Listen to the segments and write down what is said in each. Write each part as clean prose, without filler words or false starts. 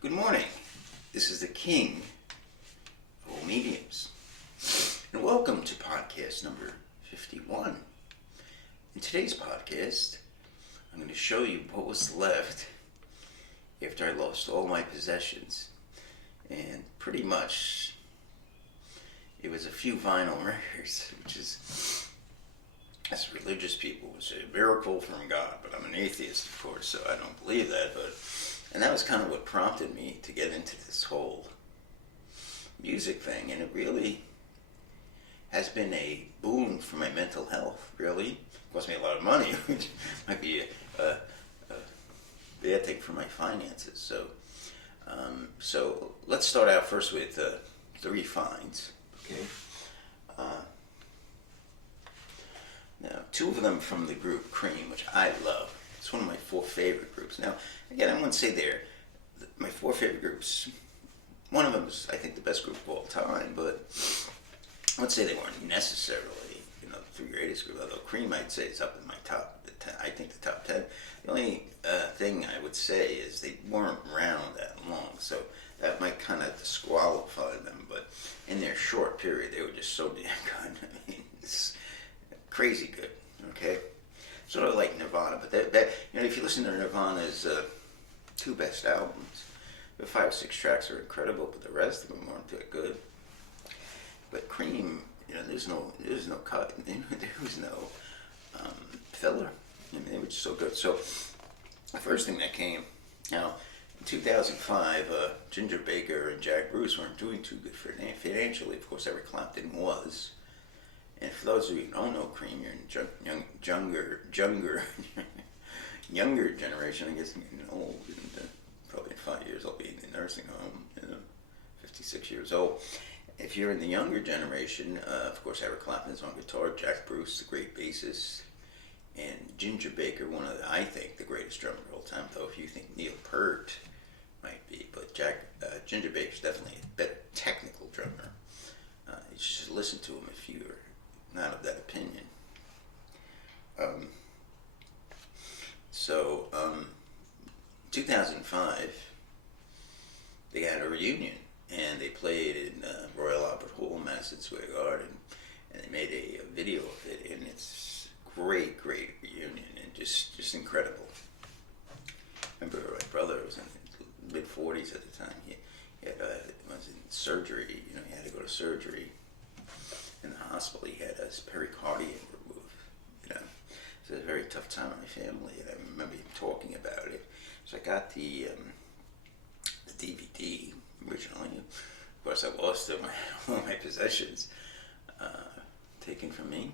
Good morning. This is the King of all mediums. And welcome to podcast number 51. In today's podcast, I'm going to show you what was left after I lost all my possessions. And pretty much, it was a few vinyl records, which is, as religious people would say, a miracle from God. But I'm an atheist, of course, so I don't believe that. And that was kind of what prompted me to get into this whole music thing. And it really has been a boon for my mental health, really. It cost me a lot of money, which might be a bad thing for my finances. So let's start out first with three finds. Okay. Now, two of them from the group Cream, which I love. It's one of my four favorite groups. Now, again, I wouldn't say they're my four favorite groups. One of them is, I think, the best group of all time, but I would say they weren't necessarily, the three greatest groups. Although Cream, I'd say, is up in my top 10. I think the top 10. The only thing I would say is they weren't around that long, so that might kind of disqualify them. But in their short period, they were just so damn good. I mean, it's crazy good. Okay. Sort of like Nirvana, but that if you listen to Nirvana's two best albums, the 5 or 6 tracks are incredible, but the rest of them aren't that good. But Cream, there's no cut, there was no filler. I mean, they were just so good. So the first thing that came, now in 2005, Ginger Baker and Jack Bruce weren't doing too good financially. Of course, Eric Clapton was. And for those of you who don't know Cream, you're in younger generation. I guess I'm getting old. And, probably in 5 years I'll be in the nursing home. 56 years old. If you're in the younger generation, of course Eric Clapton's on guitar, Jack Bruce, the great bassist, and Ginger Baker, I think the greatest drummer of all time. Though if you think Neil Peart might be, but Ginger Baker's definitely a better technical drummer. You should listen to him if you're not of that opinion. So 2005, they had a reunion, and they played in Royal Albert Hall, Madison Square Garden, and they made a video of it, and it's great reunion, and just incredible. I remember my brother was in his mid-40s at the time. He was in surgery. He had to go to surgery in the hospital. He had his pericardium removed. It was a very tough time in my family, and I remember him talking about it. So I got the DVD originally. Of course, I lost all my possessions taken from me.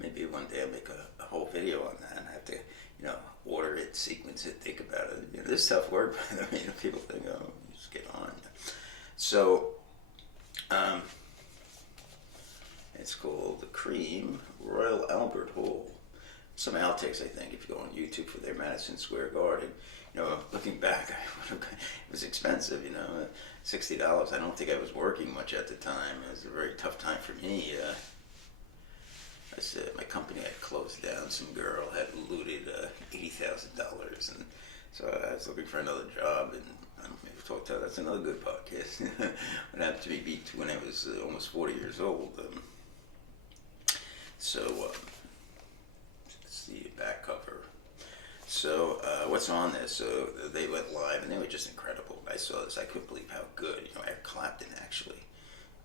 Maybe one day I'll make a whole video on that, and I have to, order it, sequence it, think about it. This is tough work, but people think, oh, just get on. So, it's called The Cream, Royal Albert Hall. Some outtakes, I think, if you go on YouTube for their Madison Square Garden. Looking back, it was expensive, $60. I don't think I was working much at the time. It was a very tough time for me. I said my company had closed down. Some girl had looted $80,000, and so I was looking for another job. And I don't know if talked about that's another good podcast. It happened to be when I was almost 40 years old. It's the back cover. So what's on this? So they went live, and they were just incredible. I saw this. I couldn't believe how good. Eric Clapton actually.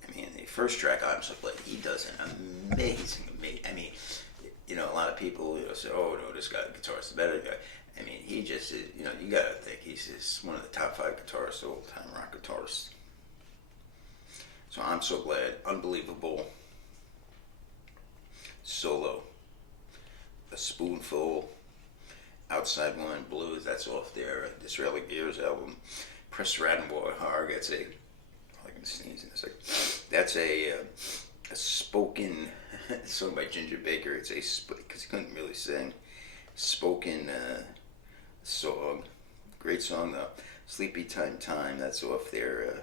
The first track I'm so glad he does an amazing. A lot of people say, "Oh no, this guitarist is the better guy." He just is. You gotta think he's just one of the top 5 guitarists of all time, rock guitarists. So I'm so glad. Unbelievable solo. A Spoonful. Outside Woman Blues, that's off their Disraeli Gears album. Press Raddenboy Harg, that's I can sneeze in a second. That's a spoken song by Ginger Baker. It's because he couldn't really sing. Spoken song. Great song though. Sleepy Time, that's off their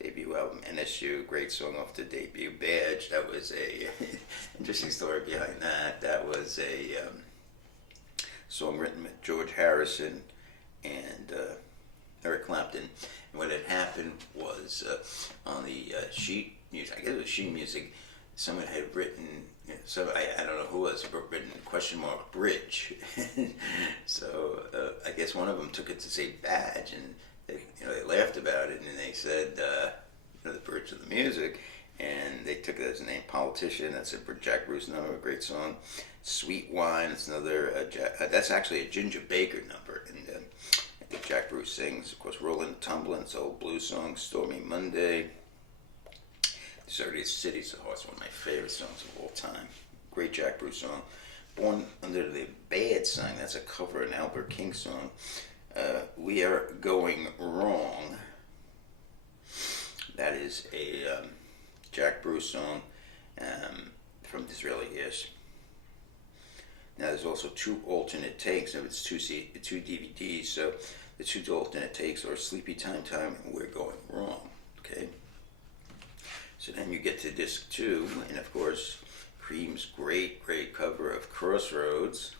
debut album. NSU, great song off the debut. Badge, that was a interesting story behind that. That was a song written with George Harrison and Eric Clapton. And what had happened was on the sheet music, I guess it was sheet music, someone had written, so I don't know who was, but written question mark bridge. So I guess one of them took it to say badge, and they laughed about it, and they said the bridge of the music, and they took it as a name. Politician, that's a Jack Bruce number, a great song. Sweet Wine, it's another, that's actually a Ginger Baker number, and I think Jack Bruce sings, of course, Rollin' Tumblin', it's an old blues song. Stormy Monday, Deserted Cities of Hearts, one of my favorite songs of all time. Great Jack Bruce song. Born Under the Bad Sign, that's a cover of an Albert King song. We Are Going Wrong, that is a Jack Bruce song from Disraeli Years. Now there's also two alternate takes. It's two DVDs, so the two alternate takes are Sleepy Time Time and We're Going Wrong. Okay. So then you get to disc 2, and of course, Cream's great cover of Crossroads.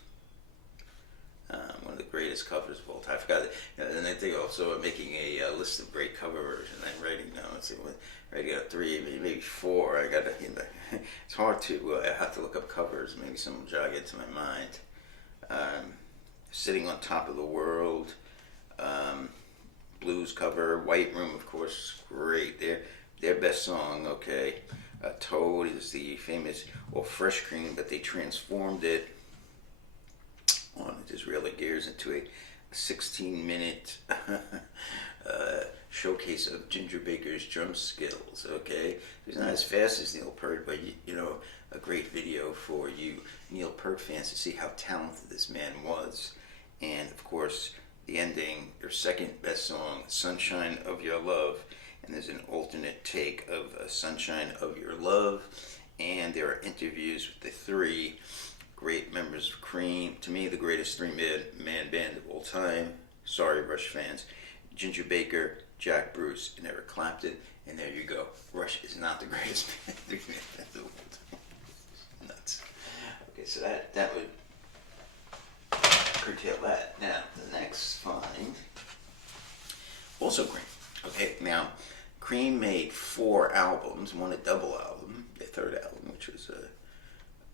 One of the greatest covers of all time. I forgot it. And I think also making a list of great cover versions. I'm writing now. Writing out 3, maybe 4. I got to. It's hard to. I have to look up covers. Maybe some will jog into my mind. Sitting on Top of the World. Blues cover. White Room, of course, great. Their best song. Okay. Toad is the famous, Fresh Cream, but they transformed it on Disraeli Gears into a 16-minute showcase of Ginger Baker's drum skills. Okay, he's not as fast as Neil Peart, but a great video for you Neil Peart fans to see how talented this man was. And of course, the ending, their second best song, "Sunshine of Your Love," and there's an alternate take of "Sunshine of Your Love," and there are interviews with the 3 great members of Cream. To me, the greatest 3-man band of all time. Sorry, Rush fans. Ginger Baker, Jack Bruce, and Eric Clapton. And there you go. Rush is not the greatest 3-man band of all time. Nuts. Okay, so that would curtail that. Now, the next find, also Cream. Okay, now, Cream made 4 albums, one a double album, their third album, which was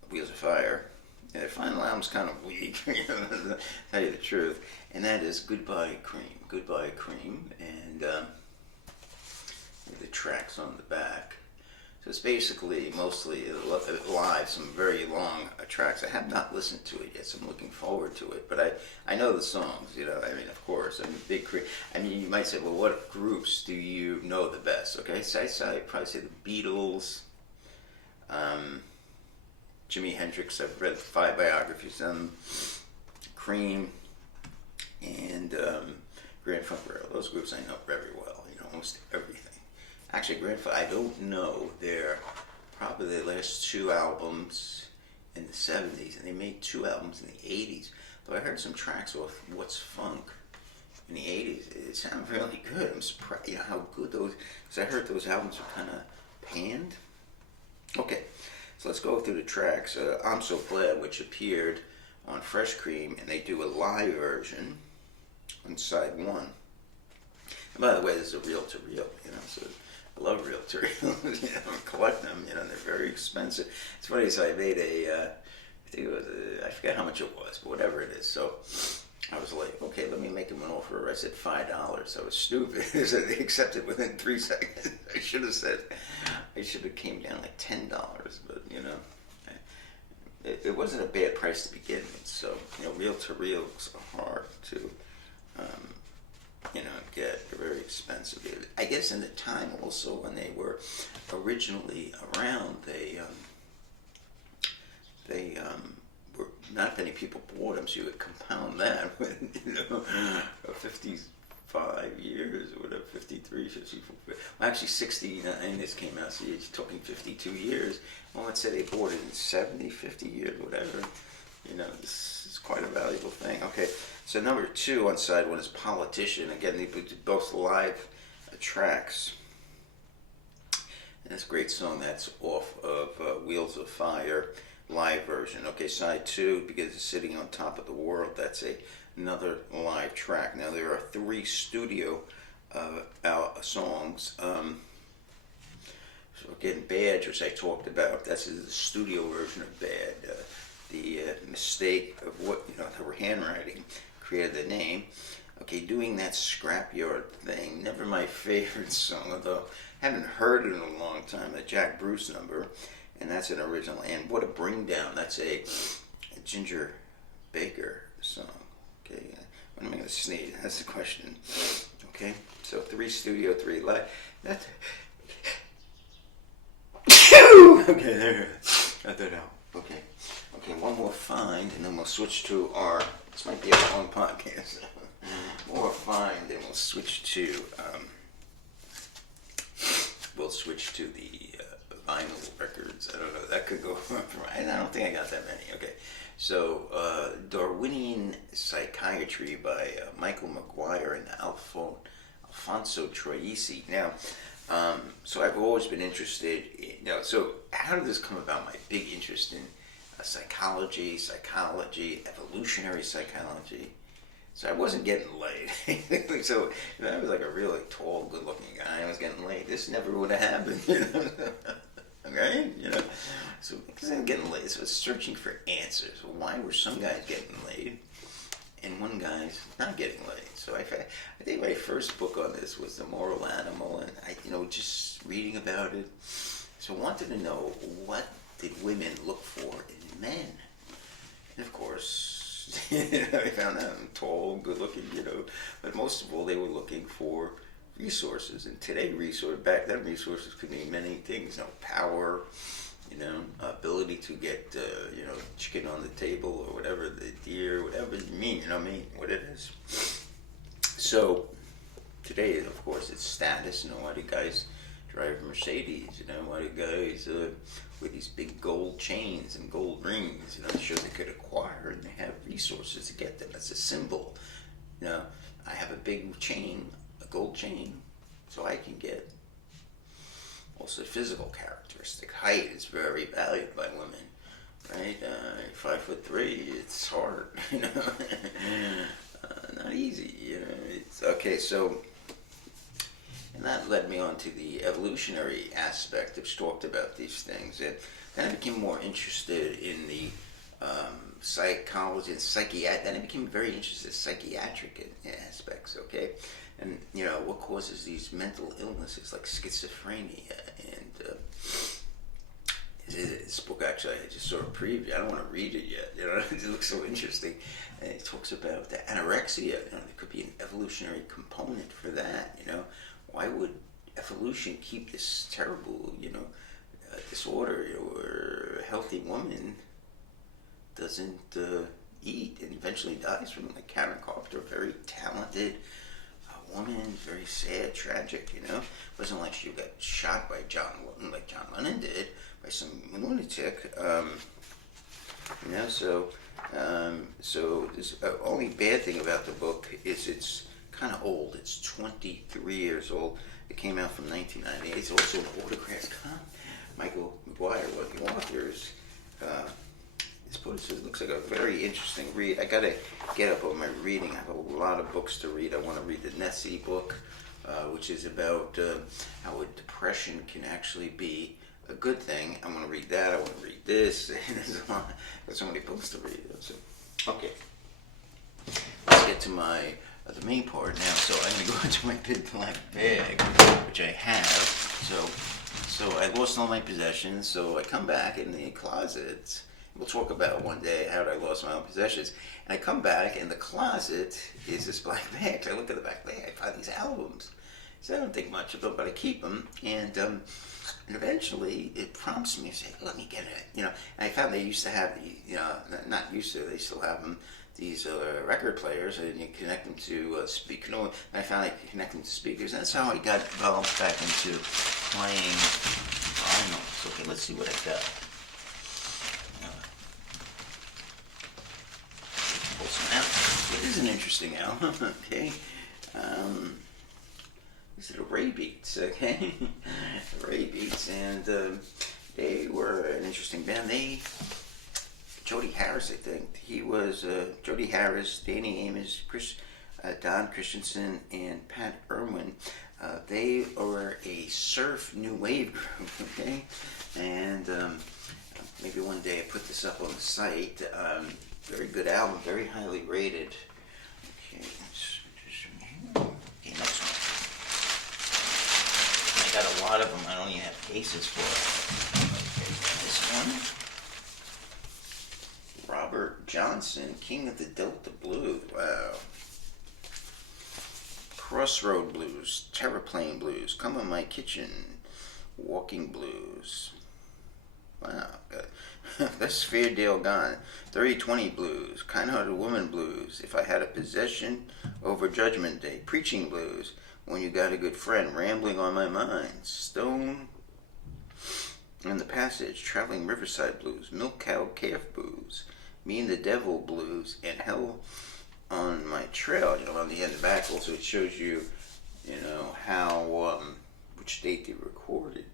Wheels of Fire. And their final album's kind of weak, to tell you the truth, and that is Goodbye Cream. Goodbye Cream, and the tracks on the back. So it's basically mostly live, some very long tracks. I have not listened to it yet, so I'm looking forward to it. But I know the songs, of course. I'm a big Cream. You might say, well, what groups do you know the best? Okay, so I'd probably say the Beatles, Jimi Hendrix. I've read 5 biographies on them. Cream, and Grand Funk Railroad. Those groups I know very well. Almost everything. Actually, Grand Funk, I don't know probably their last 2 albums in the 70s, and they made 2 albums in the 80s. Though I heard some tracks off What's Funk in the 80s. It sounded really good. I'm surprised, how good those. Because I heard those albums were kind of panned. Okay. So let's go through the tracks. I'm So Glad, which appeared on Fresh Cream, and they do a live version on side 1. And by the way, this is a reel-to-reel, so I love reel-to-reel. I collect them, and they're very expensive. It's funny, so I made I think it was, I forget how much it was, but whatever it is. So I was like, okay, let me make them an offer. I said $5. I was stupid. So they accepted within 3 seconds. I should have came down like $10, but it wasn't a bad price to begin with. So reel-to-reels are hard to get. They're very expensive. I guess in the time also when they were originally around, they were not many people bought them, so you would compound that with 55 years or whatever, 53, 54. Well, actually 69 this came out, so you're talking 52 years. Well, let's say they bought it in 70, 50 years, whatever. This is quite a valuable thing. Okay, so number 2 on side 1 is Politician. Again, they put both live tracks. And it's a great song that's off of Wheels of Fire live version. Okay, side 2, because it's Sitting on Top of the World. That's a another live track. Now there are 3 studio songs. So again, Badge, which I talked about, that's the studio version of Bad. The mistake of what, her handwriting created the name. Okay, doing that Scrapyard thing, never my favorite song, although I haven't heard it in a long time, the Jack Bruce number, and that's an original. And What a Bring Down, that's a Ginger Baker song. Okay, when am I going to sneeze? That's the question. Okay, so 3 studio, 3 live. That's... Okay, there. Got that out. Okay, one more find, and then we'll switch to our... This might be a long podcast. More find, and we'll switch to the vinyl records. I don't know. That could go. I don't think I got that many. Okay, so Darwinian Psychiatry by Michael McGuire and Alfonso Troisi. Now, so I've always been interested in. So how did this come about? My big interest in psychology, evolutionary psychology. So I wasn't getting laid. So I was like a really tall, good-looking guy. I was getting laid. This never would have happened. Okay? So because I'm getting laid, so I was searching for answers. Why were some guys getting laid and one guy's not getting laid? So I think my first book on this was The Moral Animal, and I just reading about it. So I wanted to know, what did women look for in men? And of course, I found out I'm tall, good looking, but most of all, they were looking for resources. And today, back then, resources could mean many things. Power, ability to get, chicken on the table or whatever, the deer, whatever you mean, what it is. So today, of course, it's status. Why do guys drive Mercedes? Why do guys with these big gold chains and gold rings? Sure they could acquire, and they have resources to get them. That's a symbol. I have a big chain, a gold chain, so I can get. Also, physical characteristic. Height is very valued by women, right? 5'3", it's hard, not easy, It's okay. So. And that led me on to the evolutionary aspect, which talked about these things. And then I became more interested in the psychology and psychiatry. Then I became very interested in psychiatric aspects, okay? And, what causes these mental illnesses like schizophrenia. And this book, actually, I just saw a preview. I don't want to read it yet. It looks so interesting. And it talks about the anorexia. There could be an evolutionary component for that, Why would evolution keep this terrible, disorder, where a healthy woman doesn't eat and eventually dies from it? Like Karen Carpenter, very talented woman, very sad, tragic, It wasn't like she got shot by John Lennon did, by some lunatic, So this only bad thing about the book is it's kind of old. It's 23 years old. It came out from 1998. It's also an autographed copy. Michael McGuire, one of the authors. It looks like a very interesting read. I gotta get up on my reading. I have a lot of books to read. I want to read the Nessie book, which is about how a depression can actually be a good thing. I want to read that. I want to read this. There's so many books to read. So, okay. Let's get to the main part now. So I'm going to go into my big black bag, which I have. So I lost all my possessions. So I come back in the closet. We'll talk about one day how I lost my own possessions. And I come back, and the closet is this black bag. So I look at the back bag. I find these albums. So I don't think much of them, but I keep them. And eventually it prompts me to say, let me get it. And I found they used to have the, not used to, they still have them, these record players, and you connect them to and I found I could connect them to speakers. And that's how I got involved back into playing vinyls. Okay, let's see what I got. Pull some out. It is an interesting album, okay. These are the Ray Beats, okay? The Ray Beats, and they were an interesting band. They Jody Harris, I think. He was Jody Harris, Danny Amos, Don Christensen, and Pat Irwin. They are a surf new wave group, okay? And maybe one day I put this up on the site. Very good album, very highly rated. Okay, okay, next one. I got a lot of them. I don't even have cases for it. Okay, this one. Robert Johnson, King of the Delta Blues. Wow. Crossroad Blues, Terraplane Blues, Come in My Kitchen, Walking Blues. Wow. That's Fairdale Gone. 3020 Blues, Kind-Hearted Woman Blues, If I Had a Possession, Over Judgment Day, Preaching Blues, When You Got a Good Friend, Rambling on My Mind, Stone in the Passage, Traveling Riverside Blues, Milk Cow Calf Blues, Me and the Devil Blues, and Hell on My Trail. On the end and back also it shows you, how, which date they recorded.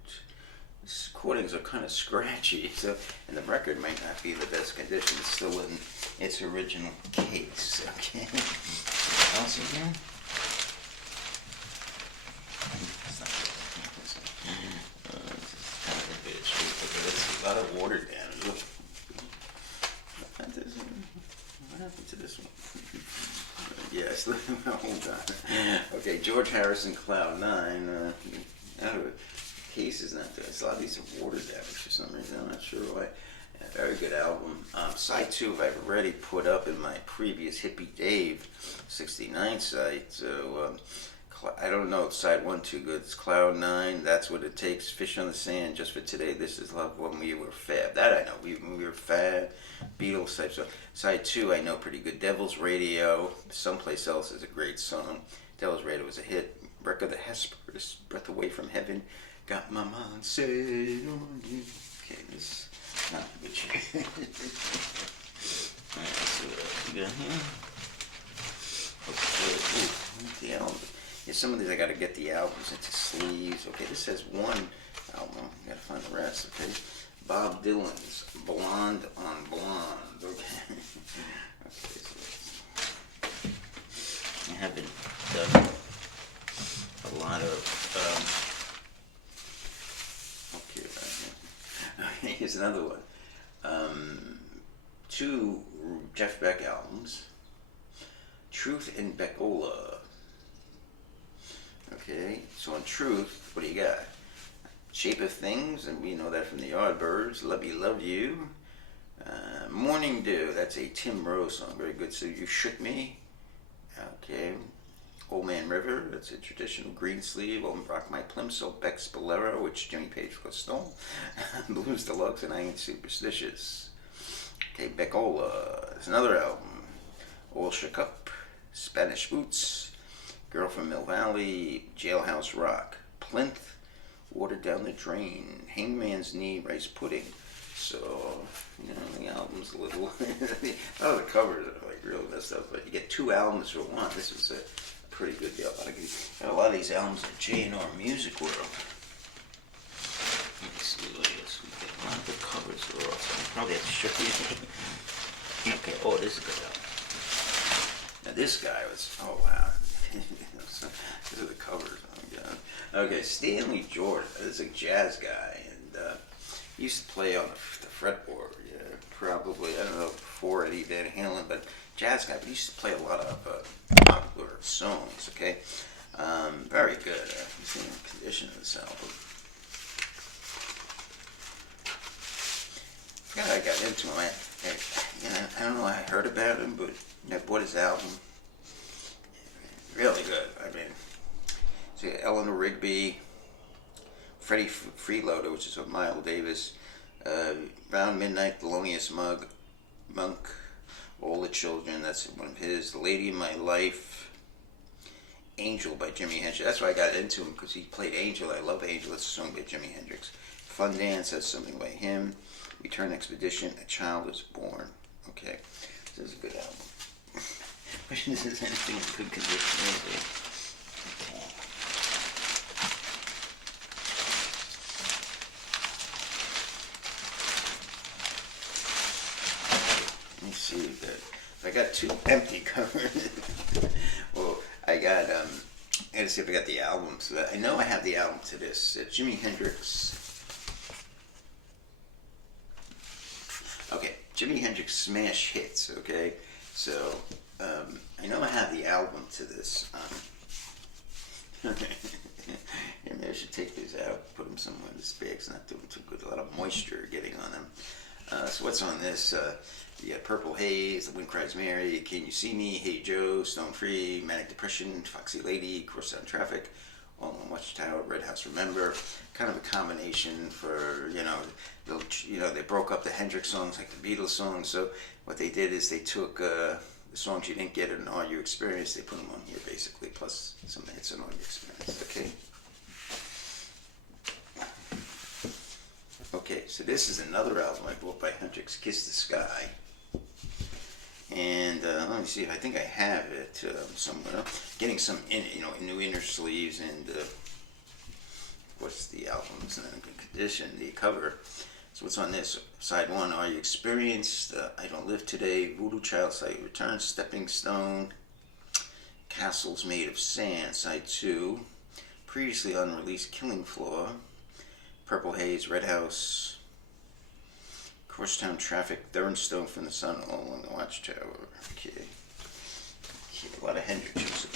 These recordings are kind of scratchy, so, and the record might not be the best condition. It's still in its original case, okay? What else in here? It's not good. This is kind of a bit of shape, but it's a lot of water damage. What happened to this one? Yes, hold on. Okay, George Harrison, Cloud 9. The case is not there. A lot of these are water damage for some reason. I'm not sure why. Yeah, very good album. Side 2 I've already put up in my previous Hippie Dave 69 site. So I don't know if side 1 too good. It's Cloud 9. That's What It Takes. Fish on the Sand. Just for Today. This Is Love. When We Were Fab. That I know. When We Were Fab. Beatles type stuff. Side 2 I know pretty good. Devil's Radio. Someplace Else is a great song. Devil's Radio was a hit. Wreck of the Hesperus. Breath Away from Heaven. Got my mind set on you. Okay, this is not a good shape. Alright, let's see what else we got here. Okay, ooh, the album. Yeah, some of these I gotta get the albums into sleeves. Okay, this has one album. I gotta find the rest, okay? Bob Dylan's Blonde on Blonde. Okay. Okay, so I haven't done a lot of okay, here's another one. 2 Jeff Beck albums. Truth and Beckola. Okay, so on Truth, what do you got? Shape of Things, and we know that from the Yardbirds. Love You, Love You. Morning Dew, that's a Tim Rose song, very good. So You Shook Me. Okay. Old Man River, that's a traditional Greensleeve. Rock My Plimsoll, Beck's Bolero, which Jimmy Page stole. Blues Deluxe, and I Ain't Superstitious. Okay, Beckola, there's another album. All Shook Up, Spanish Boots, Girl from Mill Valley, Jailhouse Rock, Plinth, Water Down the Drain, Hangman's Knee, Rice Pudding. So, the album's a little... the covers are like real messed up, but you get 2 albums for one. This was a pretty good deal. A lot of these albums are J&R Music World. Let me see what else we get. A lot of the covers are awesome. I probably have to show you. Okay, oh, this is a good album. Now this guy was, oh wow. These are the covers, oh my god. Okay, Stanley Jordan, this is a jazz guy, and he used to play on the fretboard, probably, I don't know, before Eddie Van Halen, but jazz guy, but he used to play a lot of popular songs, okay? Very good. You've seen the condition of this album. I forgot I got into him. I don't know how I heard about him, but I bought his album. Really good. I mean, so Eleanor Rigby, Freddie Freeloader, which is of Miles Davis, Round Midnight, Thelonious Monk, All the Children, that's one of his, Lady in My Life, Angel by Jimi Hendrix. That's why I got into him, because he played Angel. I love Angel. That's a song by Jimi Hendrix. Fun Dance, that's something by him. Return Expedition, A Child Is Born. Okay, this is a good album. Wishing this is anything in good condition. Okay. got two empty covers. Well, I gotta see if I got the album. So I know I have the album to this. Jimi Hendrix. Okay, Jimi Hendrix Smash Hits. Okay, so I know I have the album to this. Maybe I should take these out, put them somewhere in this bag. It's not doing too good. A lot of moisture getting on them. So what's on this? You got Purple Haze, The Wind Cries Mary, Can You See Me, Hey Joe, Stone Free, Manic Depression, Foxy Lady, Crosstown Traffic, All on Watchtower, Red House Remember. Kind of a combination for, they broke up the Hendrix songs like the Beatles songs. So what they did is they took the songs you didn't get in All Your Experience, they put them on here basically, plus some hits on All Your Experience. Okay. Okay, so this is another album I bought by Hendrix, Kiss the Sky. And let me see, I think I have it somewhere. Getting some new inner sleeves, and what's the album's in good condition, the cover. So what's on this? Side 1, Are You Experienced? I Don't Live Today, Voodoo Child, Side Return, Stepping Stone, Castles Made of Sand. Side 2, previously unreleased, Killing Floor, Purple Haze, Red House, Crosstown Traffic, Third Stone from the Sun, All on the Watchtower. Okay. A lot of Hendrix.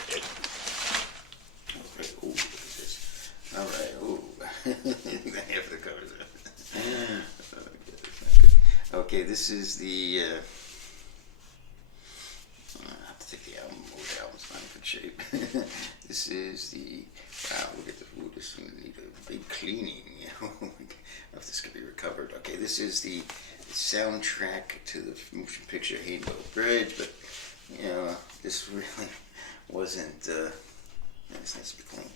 Okay. Ooh, look at this. All right. Ooh. Half the covers. Okay, this is the. I have to take the album. Oh, the album's not in good shape. This is the. Wow, look at this. Ooh, this thing needs a big cleaning. I don't know if this could be recovered. Okay, this is the soundtrack to the motion picture Hainbow Bridge, but this really wasn't. It's nice to be clean.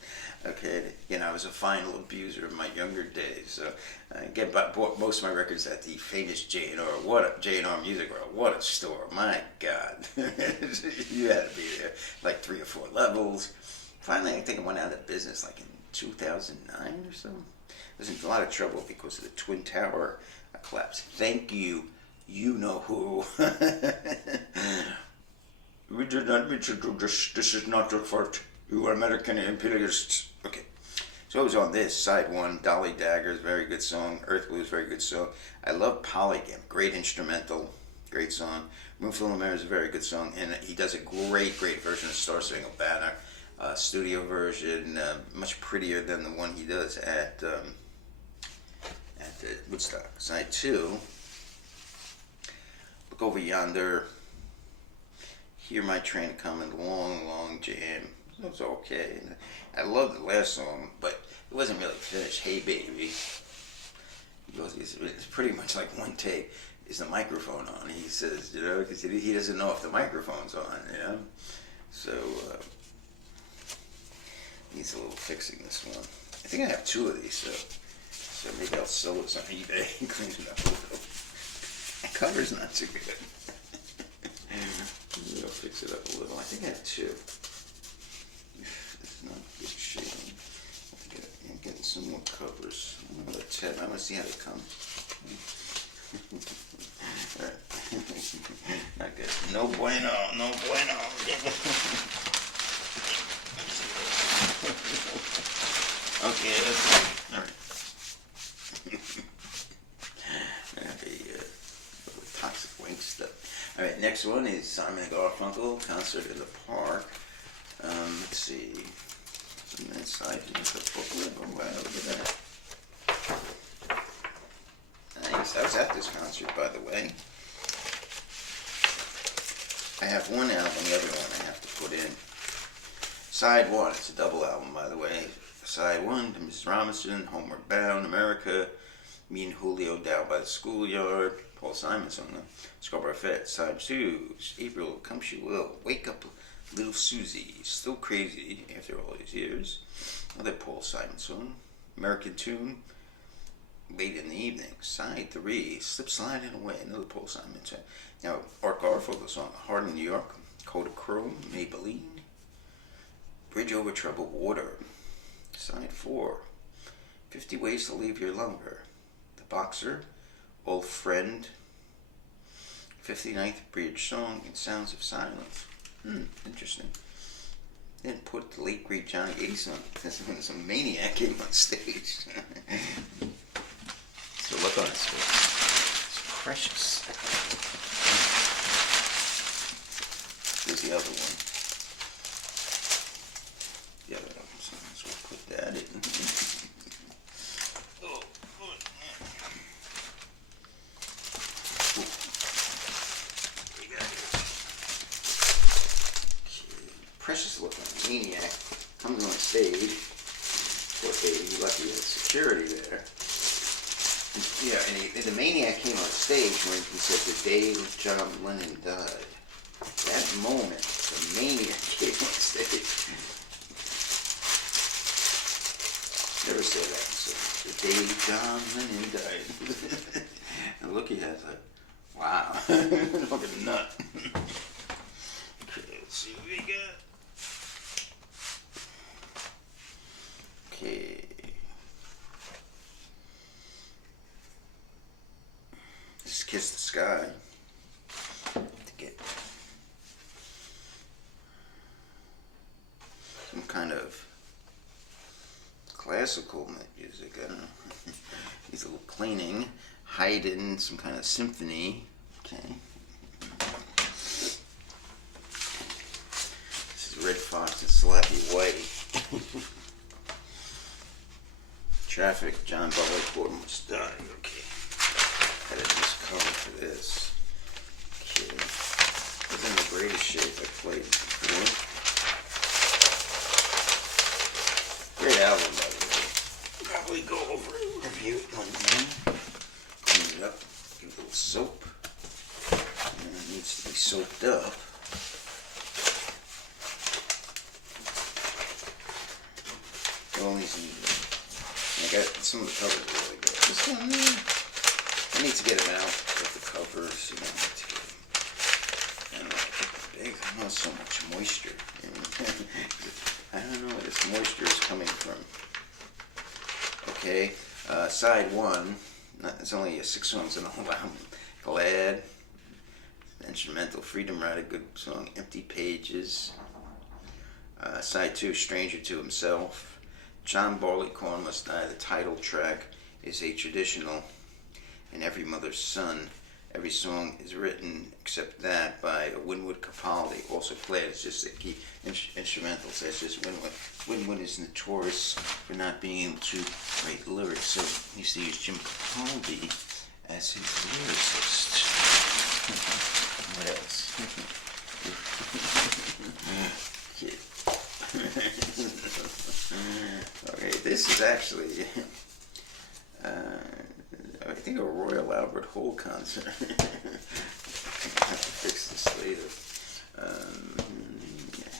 Okay, I was a final abuser in my younger days, so I bought most of my records at the famous J&R. What a J&R Music World! What a store! My God, you had to be there. Like 3 or 4 levels. Finally, I think it went out of business like in 2009 or so. I was in a lot of trouble because of the Twin Tower collapse. Thank you. You know who. We did not mean to do this. This is not your fault. You are American imperialists. Okay. So it was on this. Side 1, Dolly Daggers, very good song. Earth Blues, very good song. I love Polygam. Great instrumental. Great song. Moonful of Mary is a very good song. And he does a great version of Star Spangled Banner. Studio version, much prettier than the one he does at Woodstock. Side 2, Look Over Yonder, Hear My Train Coming, Long Jam. It was okay. I love the last song, but it wasn't really finished. Hey Baby. It's pretty much like one take. Is the microphone on? He says, because he doesn't know if the microphone's on, So, needs a little fixing, this one. I think I have 2 of these, so maybe I'll sell this on eBay and clean it up a little. The cover's not too good. Maybe I'll fix it up a little. I think I have 2. It's not good shape. I'm getting some more covers. I want to see how they come. Not good. No bueno. Okay, that's good. All right. Toxic Wink stuff. All right, next one is Simon and Garfunkel, Concert in the Park. Let's see. Some inside in the booklet. Oh, wow, look at that. Nice. I was at this concert, by the way. I have one album, the other one I have to put in. Side 1, it's a double album, by the way. Side 1, to Mrs. Robinson, Homeward Bound, America, Me and Julio Down by the Schoolyard, Paul Simon song, Scarborough Fete. Side 2, April, Come She Will, Wake Up Little Susie, Still Crazy After All These Years. Another Paul Simon song, American Tune, Late in the Evening. Side 3, Slip Sliding Away, another Paul Simon song. Now, Art Garfunkel song, Hard in New York, Kodachrome, Maybelline, Bridge Over Troubled Water. Side 4, 50 Ways to Leave Your Lover, The Boxer, Old Friend, 59th Bridge song in Sounds of Silence. Interesting. Didn't put the late great Johnny Ace on because when some maniac came on stage. So look on his face. It's precious. Here's the other one. The other one. So we'll put that in. Oh, we got it. Precious looking maniac comes on stage. Okay, you lucky you had security there. Yeah, and the maniac came on stage when he said the day John Lennon died. That moment, the maniac came on stage. Never say that. So, the day John Lennon died. And look, he has like, wow, fucking nut. Okay, let's see what we got. Okay. This is Kiss the Sky. To get some kind of classical music, I don't know. Needs a little cleaning. Haydn, some kind of symphony. Okay. This is Red Fox and Slappy White. Traffic, John Barleycorn must die. Okay. Had a nice cover for this. Okay. It's in the greatest shape I played before. Great album, by the way. Probably go over it, review it one day. Clean it up, give it a little soap. And it needs to be soaped up. All these need. I got some of the covers are really good. This one, I need to get them out with the covers, you know. I don't know, big. Not so much moisture. I don't know where this moisture is coming from. Okay, side one. It's only 6 songs in the whole album. Glad, instrumental. Freedom Rider, good song. Empty Pages. Side 2, Stranger to Himself. John Barleycorn Must Die, the title track, is a traditional and every mother's son. Every song is written except that by Winwood Capaldi, also played as just a key instrumental. So it's just Winwood. Winwood is notorious for not being able to write lyrics, so he used to use Jim Capaldi as his lyricist. What else? Okay, this is actually, I think a Royal Albert Hall concert. I have to fix this later.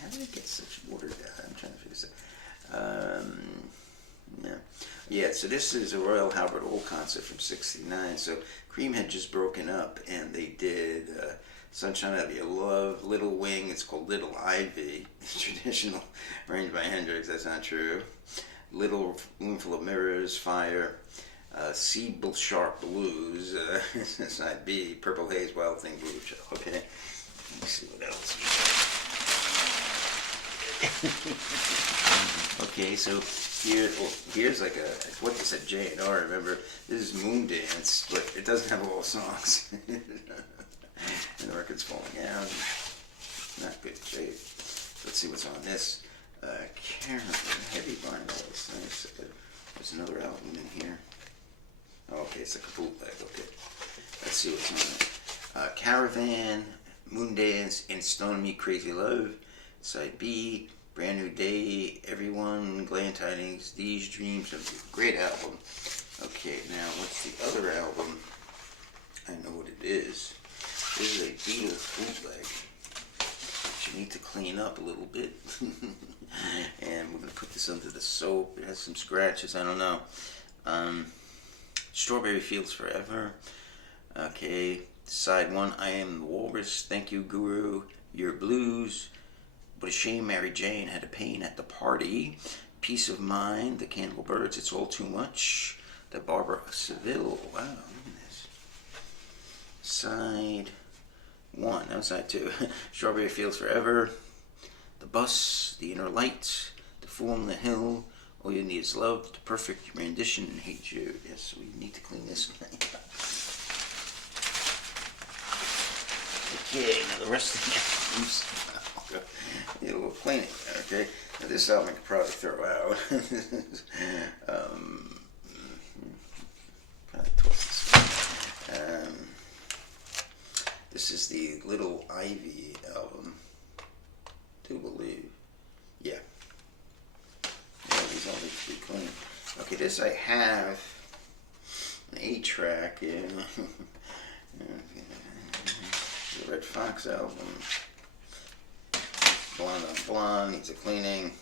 How did it get such water down? I'm trying to fix it. Yeah, so this is a Royal Albert Hall concert from '69. So Cream had just broken up, and they did Sunshine of Your Love, Little Wing. It's called Little Ivy. It's traditional, arranged by Hendrix. That's not true. Little Roomful of Mirrors, Fire. C Sharp Blues, side B, Purple Haze, Wild Thing Blue. Okay, let me see what else. Okay, so here's like what they said J&R. Remember, this is Moondance, but it doesn't have all the songs. And the record's falling out. Not good shape. Let's see what's on this. Caravan, Heavy Vinyl. Nice. There's another album in here. Oh, okay, it's like a bootleg. Okay, let's see what's on it. Caravan, Moondance, and Stone Me Crazy Love. Side B, Brand New Day, Everyone, Glad Tidings, These Dreams. Great album. Okay, now what's the other album? I know what it is. This is a Beatles bootleg, which you need to clean up a little bit. And we're going to put this under the soap. It has some scratches, I don't know. Strawberry Fields Forever. Okay, side 1, I Am the Walrus, Thank You Guru, Your Blues, What a Shame Mary Jane Had a Pain at the Party, Peace of Mind, The Candlebirds, It's All Too Much, The Barbara Seville. Wow, look at this. Side one. Outside two. Strawberry Fields Forever. The Bus. The Inner Light. The Fool on the Hill. All You Need Is Love. The Perfect Rendition. Hey Jude. Yes, we need to clean this. Okay, now the rest of the albums. A little cleaning. Okay. Now this album I could probably throw out. Probably toss this one. This is the Little Ivy album. Do believe. Yeah. Yeah, these all need to be clean. Okay, this I have an 8-track. Yeah. The Red Fox album. Blonde on Blonde needs a cleaning.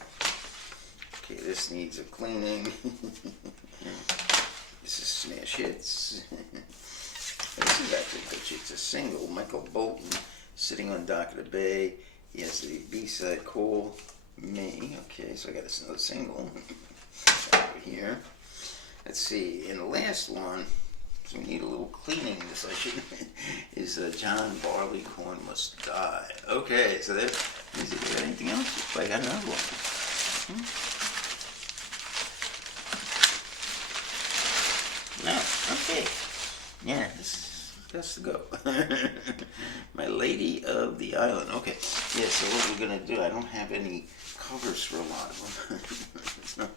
Okay, this needs a cleaning. This is Smash Hits. This is actually good. It's a single. Michael Bolton, Sitting on Dock of the Bay. He has the B-side, Call Me. Okay, so I got another single over here. Let's see. And the last one, so we need a little cleaning this session, is John Barleycorn Must Die. Okay, so there. Is there anything else? I got another one. No. Okay. Yeah, this has to go. My Lady of the Island. Okay. Yeah, so what we're going to do, I don't have any covers for a lot of them.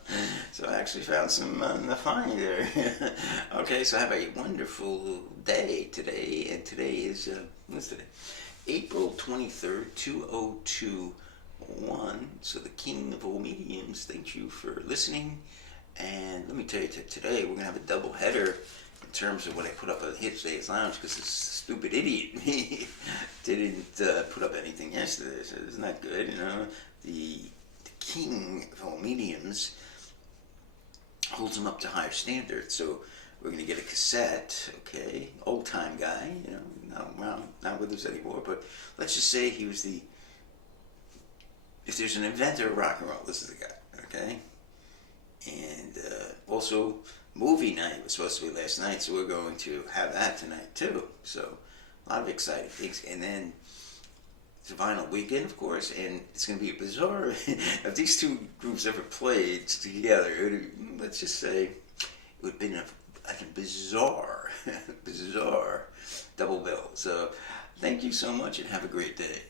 So I actually found some funny there. Okay, so have a wonderful day today. And today is, what's today? April 23rd, 2021. So the King of All Mediums, thank you for listening. And let me tell you, today we're going to have a double header in terms of what I put up on Hit Today's Lounge, because this stupid idiot didn't put up anything yesterday, so it's not good, you know. The King of All Mediums holds him up to higher standards, so we're going to get a cassette, okay, old time guy, you know, not with us anymore, but let's just say he was the, if there's an inventor of rock and roll, this is the guy, okay? And also, movie night was supposed to be last night, so we're going to have that tonight too. So, a lot of exciting things. And then, it's a vinyl weekend, of course, and it's going to be bizarre. If these two groups ever played together, let's just say, it would have been a bizarre double bill. So, thank you so much and have a great day.